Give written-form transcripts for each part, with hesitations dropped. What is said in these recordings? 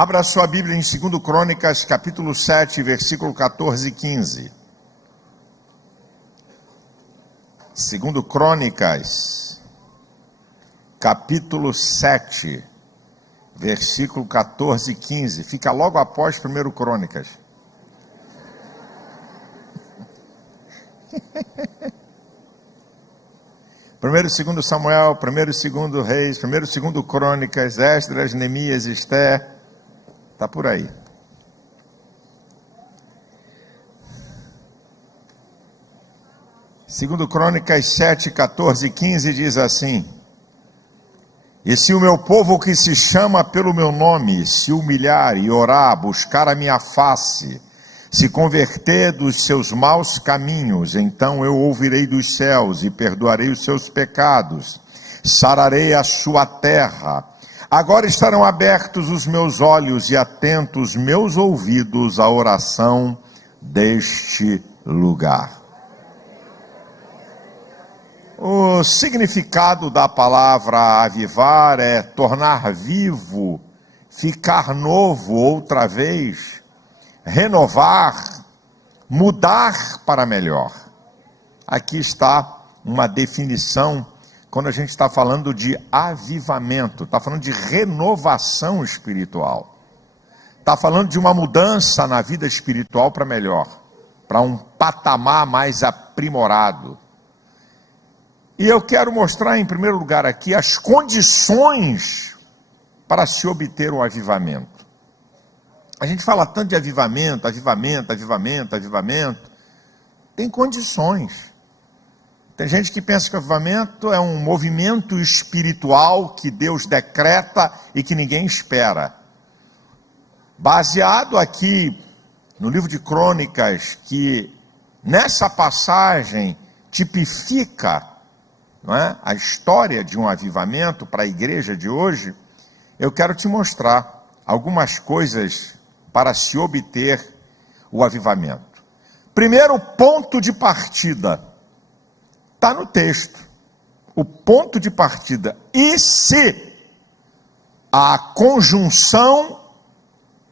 Abra sua Bíblia em 2 Crônicas, capítulo 7, versículo 14 e 15. 2 Crônicas, capítulo 7, versículo 14 e 15. Fica logo após 1 Crônicas. Primeiro e 2 Samuel, primeiro e 2 Reis, primeiro e 2 Crônicas, Esdras, Neemias, Esther. Está por aí. Segundo Crônicas 7, 14 e 15 diz assim: E se o meu povo que se chama pelo meu nome se humilhar e orar, buscar a minha face, se converter dos seus maus caminhos, então eu ouvirei dos céus e perdoarei os seus pecados, sararei a sua terra. Agora estarão abertos os meus olhos e atentos meus ouvidos à oração deste lugar. O significado da palavra avivar é tornar vivo, ficar novo outra vez, renovar, mudar para melhor. Aqui está uma definição. Quando a gente está falando de avivamento, está falando de renovação espiritual, está falando de uma mudança na vida espiritual para melhor, para um patamar mais aprimorado. E eu quero mostrar em primeiro lugar aqui as condições para se obter um avivamento. A gente fala tanto de avivamento, tem condições. Tem gente que pensa que o avivamento é um movimento espiritual que Deus decreta e que ninguém espera. Baseado aqui no livro de Crônicas, que nessa passagem tipifica, não é, a história de um avivamento para a igreja de hoje, eu quero te mostrar algumas coisas para se obter o avivamento. Primeiro, ponto de partida. Está no texto, o ponto de partida. E se a conjunção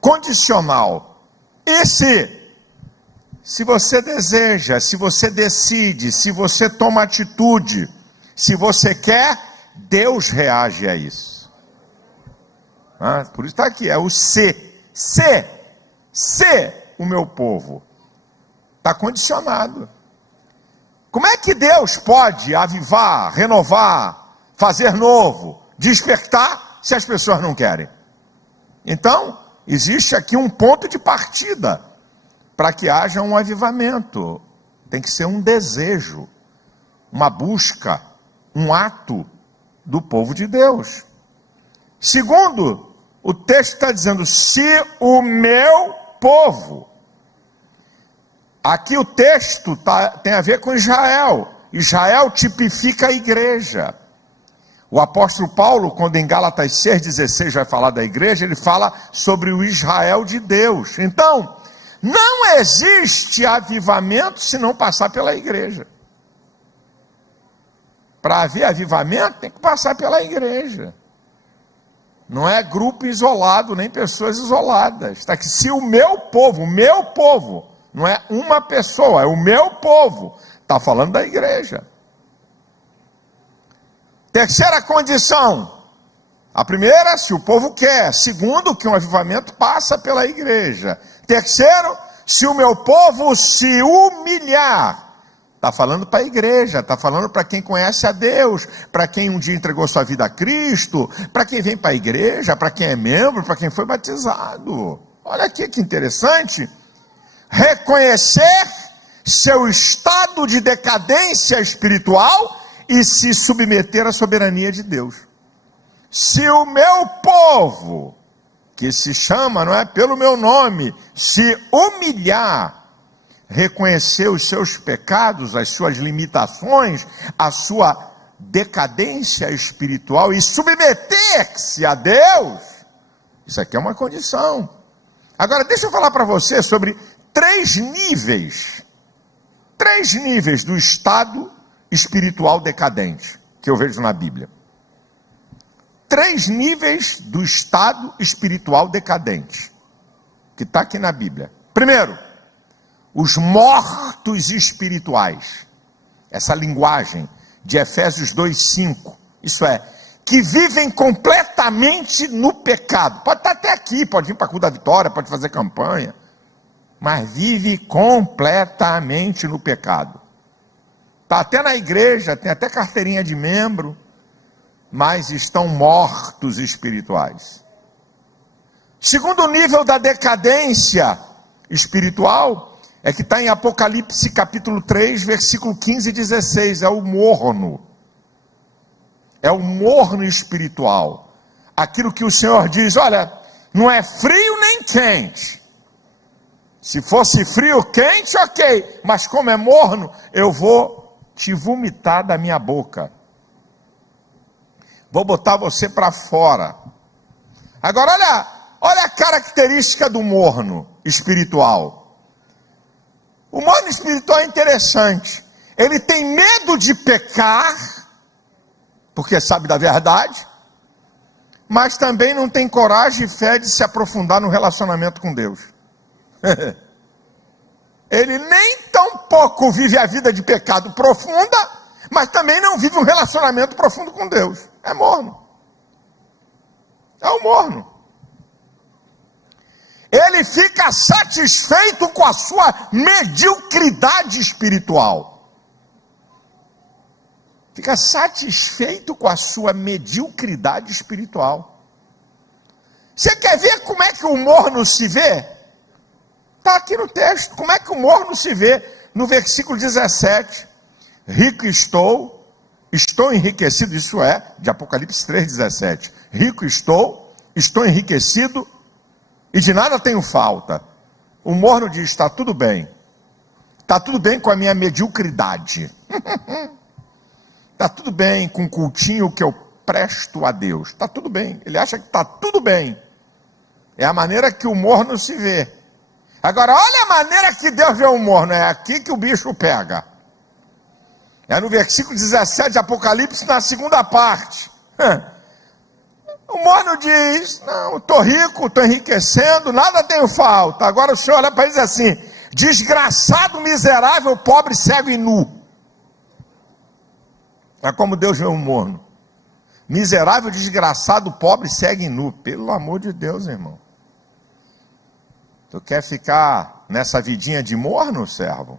condicional, e se você deseja, se você decide, se você toma atitude, se você quer, Deus reage a isso. Por isso está aqui, é o se o meu povo, está condicionado. Como é que Deus pode avivar, renovar, fazer novo, despertar, se as pessoas não querem? Então, existe aqui um ponto de partida para que haja um avivamento. Tem que ser um desejo, uma busca, um ato do povo de Deus. Segundo, o texto está dizendo, se o meu povo. Aqui o texto tem a ver com Israel. Israel tipifica a igreja. O apóstolo Paulo, quando em Gálatas 6,16 vai falar da igreja, ele fala sobre o Israel de Deus. Então, não existe avivamento se não passar pela igreja. Para haver avivamento, tem que passar pela igreja. Não é grupo isolado, nem pessoas isoladas. Está aqui, se o meu povo, não é uma pessoa, é o meu povo. Está falando da igreja. Terceira condição. A primeira, se o povo quer. Segundo, que um avivamento passa pela igreja. Terceiro, se o meu povo se humilhar. Está falando para a igreja, está falando para quem conhece a Deus, para quem um dia entregou sua vida a Cristo, para quem vem para a igreja, para quem é membro, para quem foi batizado. Olha aqui que interessante. Reconhecer seu estado de decadência espiritual e se submeter à soberania de Deus. Se o meu povo, que se chama, não é, pelo meu nome, se humilhar, reconhecer os seus pecados, as suas limitações, a sua decadência espiritual e submeter-se a Deus, isso aqui é uma condição. Agora deixa eu falar para você sobre três níveis do estado espiritual decadente que eu vejo na Bíblia. 3 níveis do estado espiritual decadente, que está aqui na Bíblia. Primeiro, os mortos espirituais. Essa linguagem de Efésios 2:5. Isso é, que vivem completamente no pecado. Pode estar até aqui, pode vir para a Cruz da Vitória, pode fazer campanha, mas vive completamente no pecado. Está até na igreja, tem até carteirinha de membro, mas estão mortos espirituais. Segundo nível da decadência espiritual, é que está em Apocalipse capítulo 3, versículo 15 e 16, é o morno. É o morno espiritual. Aquilo que o Senhor diz, olha, não é frio nem quente. Se fosse frio, quente, ok. Mas como é morno, eu vou te vomitar da minha boca. Vou botar você para fora. Agora, olha a característica do morno espiritual. O morno espiritual é interessante. Ele tem medo de pecar, porque sabe da verdade, mas também não tem coragem e fé de se aprofundar no relacionamento com Deus. Ele nem tão pouco vive a vida de pecado profunda, mas também não vive um relacionamento profundo com Deus. É morno. É o morno. Ele fica satisfeito com a sua mediocridade espiritual. Fica satisfeito com a sua mediocridade espiritual. Você quer ver como é que o morno se vê? Está aqui no texto. Como é que o morno se vê? No versículo 17. Rico estou enriquecido, isso é, de Apocalipse 3,17. Rico estou enriquecido e de nada tenho falta. O morno diz, está tudo bem com a minha mediocridade. Está tudo bem com o cultinho que eu presto a Deus. Está tudo bem. Ele acha que está tudo bem. É a maneira que o morno se vê. Agora, olha a maneira que Deus vê o morno. É aqui que o bicho pega. É no versículo 17 de Apocalipse, na segunda parte. O morno diz, não, estou rico, estou enriquecendo, nada tenho falta. Agora o Senhor olha para ele e diz assim, desgraçado, miserável, pobre, cego e nu. É como Deus vê um morno. Miserável, desgraçado, pobre, cego e nu. Pelo amor de Deus, irmão. Tu quer ficar nessa vidinha de morno, servo?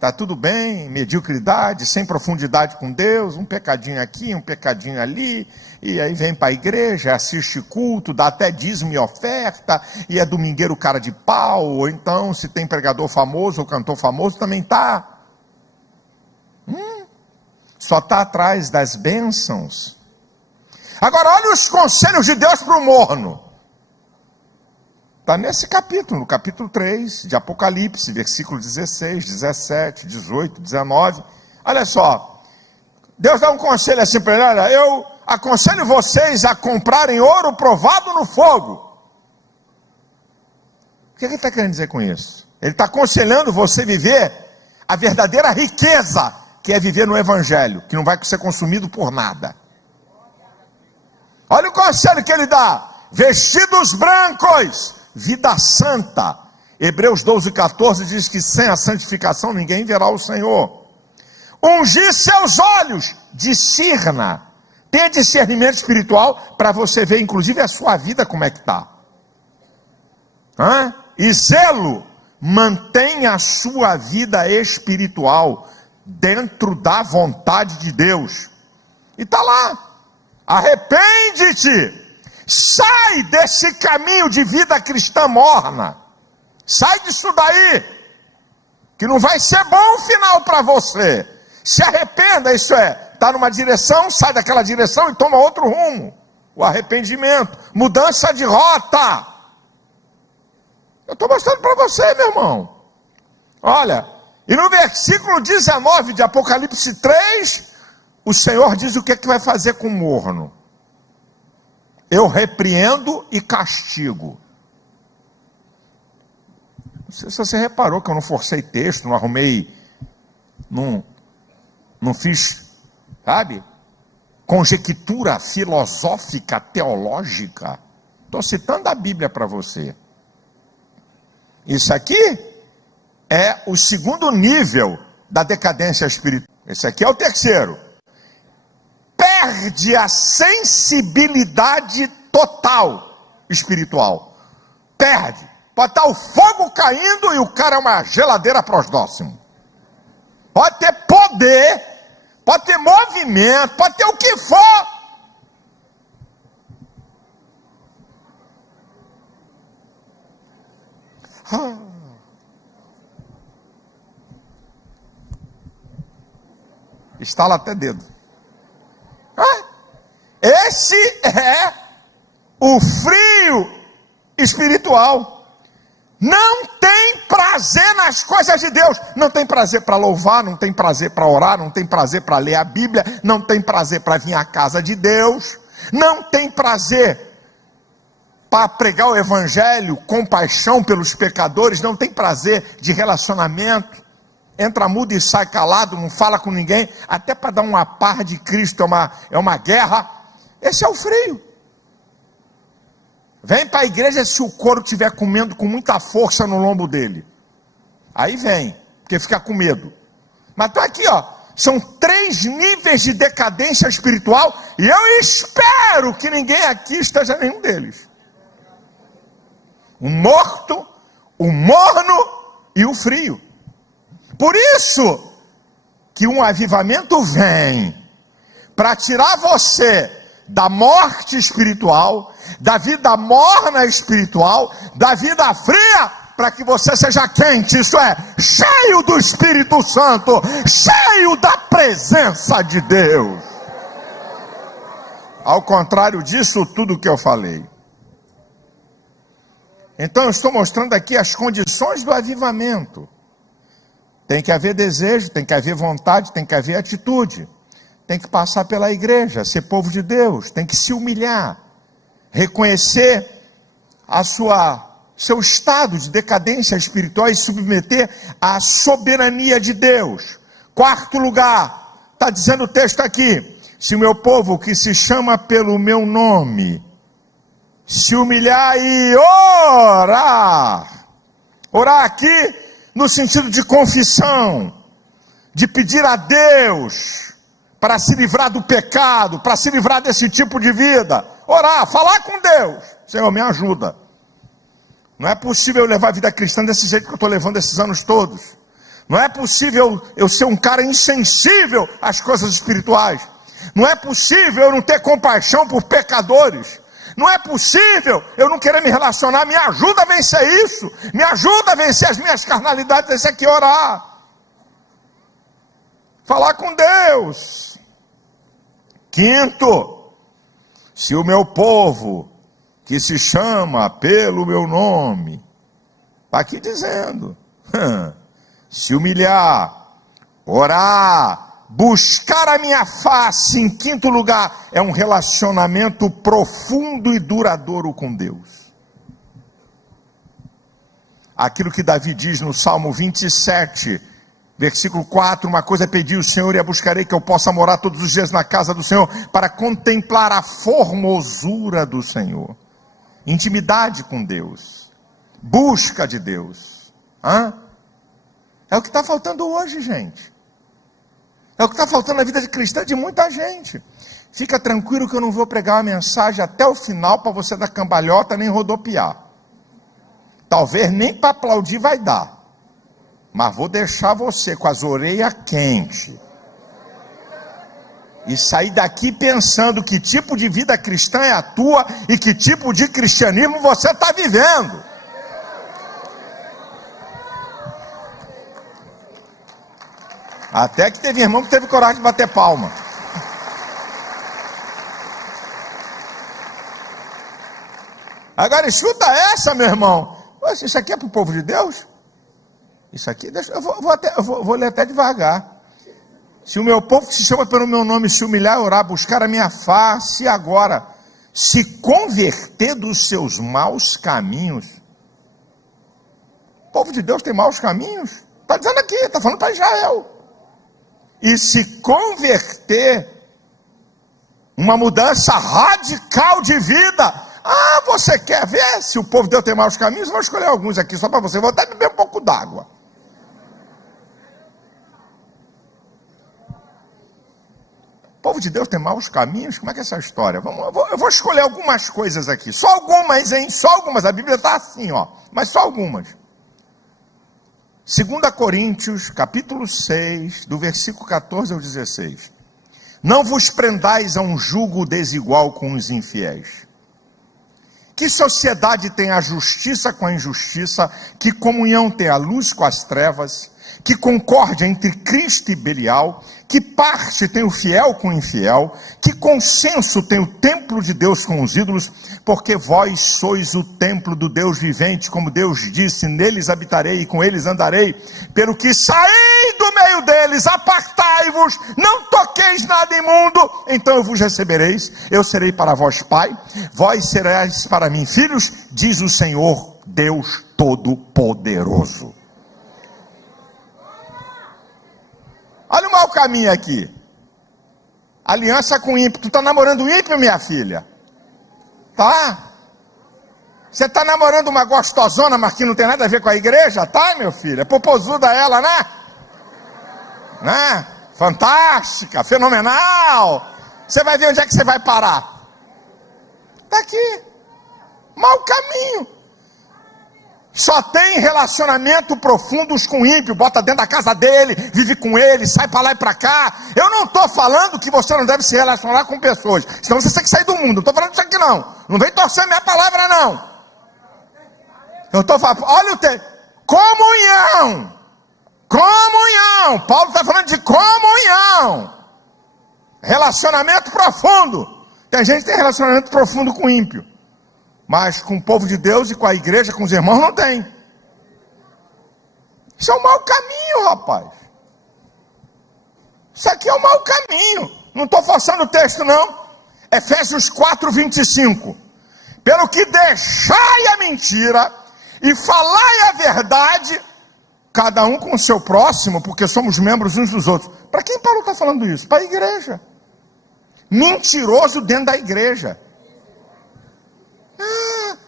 Tá tudo bem, mediocridade, sem profundidade com Deus, um pecadinho aqui, um pecadinho ali, e aí vem para a igreja, assiste culto, dá até dízimo e oferta, e é domingueiro cara de pau, ou então se tem pregador famoso ou cantor famoso, também tá. Só está atrás das bênçãos. Agora olha os conselhos de Deus para o morno. Está nesse capítulo, no capítulo 3 de Apocalipse, versículo 16, 17, 18, 19. Olha só, Deus dá um conselho assim para ele, olha, eu aconselho vocês a comprarem ouro provado no fogo. O que ele está querendo dizer com isso? Ele está aconselhando você viver a verdadeira riqueza, que é viver no Evangelho, que não vai ser consumido por nada. Olha o conselho que ele dá: vestidos brancos, vida santa. Hebreus 12:14 diz que sem a santificação ninguém verá o Senhor. Ungir seus olhos, discirna. Tenha discernimento espiritual para você ver, inclusive, a sua vida como é que está. E zelo, mantenha a sua vida espiritual dentro da vontade de Deus. E está lá: arrepende-te, sai desse caminho de vida cristã morna, sai disso daí, que não vai ser bom o final para você. Se arrependa, isso é, está numa direção, sai daquela direção e toma outro rumo. O arrependimento, mudança de rota. Eu estou mostrando para você, meu irmão. Olha, e no versículo 19 de Apocalipse 3, o Senhor diz o que vai fazer com o morno: eu repreendo e castigo. Não sei se você reparou que eu não forcei texto, não arrumei, não fiz, sabe? conjectura filosófica, teológica. Estou citando a Bíblia para você. Isso aqui é o segundo nível da decadência espiritual. Esse aqui é o terceiro. Perde a sensibilidade total espiritual. Perde. Pode estar o fogo caindo e o cara é uma geladeira próximo. Pode ter poder, pode ter movimento, pode ter o que for. Estala até dedo. Esse é o frio espiritual. Não tem prazer nas coisas de Deus. Não tem prazer para louvar, não tem prazer para orar, não tem prazer para ler a Bíblia, não tem prazer para vir à casa de Deus, não tem prazer para pregar o evangelho, compaixão pelos pecadores, não tem prazer de relacionamento. Entra mudo e sai calado, não fala com ninguém, até para dar uma par de Cristo é uma guerra. Esse é o frio. Vem para a igreja se o couro estiver comendo com muita força no lombo dele. Aí vem, porque fica com medo. Mas está aqui, ó. São 3 níveis de decadência espiritual e eu espero que ninguém aqui esteja nenhum deles. O morto, o morno e o frio. Por isso que um avivamento vem para tirar você da morte espiritual, da vida morna espiritual, da vida fria, para que você seja quente, isso é, cheio do Espírito Santo, cheio da presença de Deus. Ao contrário disso, tudo que eu falei. Então eu estou mostrando aqui as condições do avivamento. Tem que haver desejo, tem que haver vontade, tem que haver atitude. Tem que passar pela igreja, ser povo de Deus, tem que se humilhar, reconhecer seu estado de decadência espiritual e submeter à soberania de Deus. 4º lugar, está dizendo o texto aqui: se o meu povo que se chama pelo meu nome se humilhar e orar aqui no sentido de confissão, de pedir a Deus para se livrar do pecado, para se livrar desse tipo de vida, orar, falar com Deus. Senhor, me ajuda. Não é possível eu levar a vida cristã desse jeito que eu estou levando esses anos todos. Não é possível eu ser um cara insensível às coisas espirituais. Não é possível eu não ter compaixão por pecadores. Não é possível eu não querer me relacionar. Me ajuda a vencer isso. Me ajuda a vencer as minhas carnalidades. Esse aqui, orar. Falar com Deus. 5º, se o meu povo, que se chama pelo meu nome, está aqui dizendo, se humilhar, orar, buscar a minha face, em 5º lugar, é um relacionamento profundo e duradouro com Deus. Aquilo que Davi diz no Salmo 27, versículo 4, uma coisa pedi ao Senhor e a buscarei, que eu possa morar todos os dias na casa do Senhor, para contemplar a formosura do Senhor. Intimidade com Deus, busca de Deus. É o que está faltando hoje, gente. É o que está faltando na vida de cristã de muita gente. Fica tranquilo que eu não vou pregar uma mensagem até o final para você dar cambalhota nem rodopiar. Talvez nem para aplaudir vai dar. Mas vou deixar você com as orelhas quentes. E sair daqui pensando que tipo de vida cristã é a tua e que tipo de cristianismo você está vivendo. Até que teve irmão que teve coragem de bater palma. Agora escuta essa, meu irmão. Isso aqui é para o povo de Deus? Isso aqui, eu vou ler até devagar. Se o meu povo que se chama pelo meu nome se humilhar, orar, buscar a minha face agora, se converter dos seus maus caminhos. O povo de Deus tem maus caminhos? Está dizendo aqui, está falando para Israel. E se converter uma mudança radical de vida. Ah, você quer ver se o povo de Deus tem maus caminhos? Vou escolher alguns aqui só para você. Vou até beber um pouco d'água. O povo de Deus tem maus caminhos? Como é que é essa história? Eu vou escolher algumas coisas aqui. Só algumas, hein? Só algumas. A Bíblia está assim, ó. Mas só algumas. 2 Coríntios, capítulo 6, do versículo 14 ao 16. Não vos prendais a um jugo desigual com os infiéis. Que sociedade tem a justiça com a injustiça? Que comunhão tem a luz com as trevas? Que concórdia entre Cristo e Belial? Que parte tem o fiel com o infiel? Que consenso tem o templo de Deus com os ídolos? Porque vós sois o templo do Deus vivente, como Deus disse, neles habitarei e com eles andarei. Pelo que saí do meio deles, apartai-vos, não toqueis nada imundo, então eu vos recebereis, eu serei para vós pai, vós sereis para mim filhos, diz o Senhor Deus Todo-Poderoso. Olha o mau caminho aqui. Aliança com ímpio. Tu está namorando ímpio, minha filha? Tá? Você está namorando uma gostosona, mas que não tem nada a ver com a igreja? Tá, meu filho? É popozuda ela, né? Né? Fantástica, fenomenal. Você vai ver onde é que você vai parar. Está aqui. Mau caminho. Só tem relacionamento profundos com ímpio, bota dentro da casa dele, vive com ele, sai para lá e para cá. Eu não estou falando que você não deve se relacionar com pessoas, senão você tem que sair do mundo. Não estou falando isso aqui não. Não vem torcer minha palavra não. Eu estou falando, olha o texto, comunhão. Comunhão. Paulo está falando de comunhão. Relacionamento profundo. Tem gente que tem relacionamento profundo com ímpio. Mas com o povo de Deus e com a igreja, com os irmãos, não tem. Isso é um mau caminho, rapaz. Isso aqui é um mau caminho. Não estou forçando o texto, não. Efésios 4, 25. Pelo que deixai a mentira e falai a verdade, cada um com o seu próximo, porque somos membros uns dos outros. Para quem Paulo está falando isso? Para a igreja. Mentiroso dentro da igreja.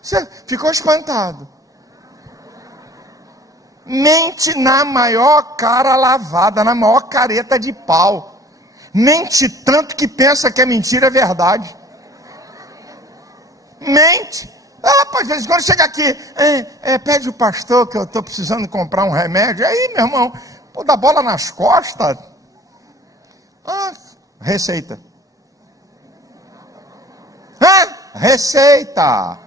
Você ficou espantado. Mente na maior cara lavada, na maior careta de pau. Mente tanto que pensa que a mentira é verdade. Mente. Rapaz, às vezes quando chega aqui, pede o pastor que eu estou precisando comprar um remédio. Aí, meu irmão, pô, dá bola nas costas. Receita. Receita.